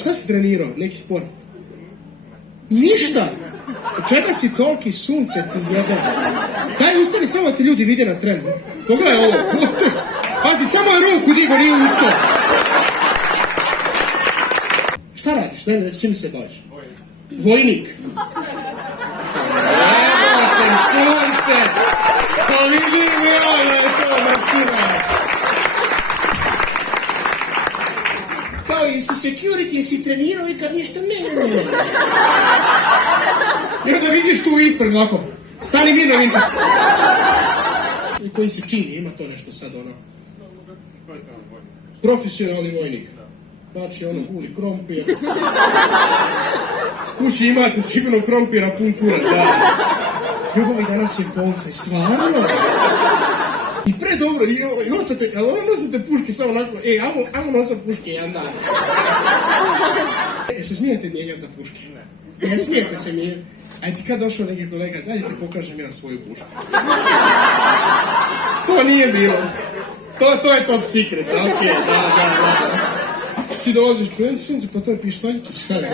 šta si trenirao? Neki sport? Ništa! Čega si toliki sunce ti jebe? Daj ustani, samo te ljudi vide na trenu. Pogledaj ovo, Lotus. Pazi, samo je ruku digo, nije ustao. Šta radiš? Daj mi reći, čim se baviš? Vojnik. Evo te sunce! Pa vidim ja da je to Maksima. Kao i si security, si trenirao i kad ništa ne. I onda vidiš tu ispred ovako. Stani mirno, Vinče. Koji se čini, ima to nešto sad ono. Profesionalni vojnik. Znači ono guli krompir. Kući imate sigurno krompira pun kurac, da. Ljubav i danas je konfej, stvarno. I predobro, i nosate, ali ono nosate puške samo onako, ajmo nosat puške jedan dan. Se smijete mijenjati za puške? Ne smijete se mijenjati. Aj ti kad došao neki kolega, daj ti pokažem ja svoju pušku. To nije bilo. To je top secret, ok, da. Ti dolaziš, sunce, pa to je pištoljić, šta je?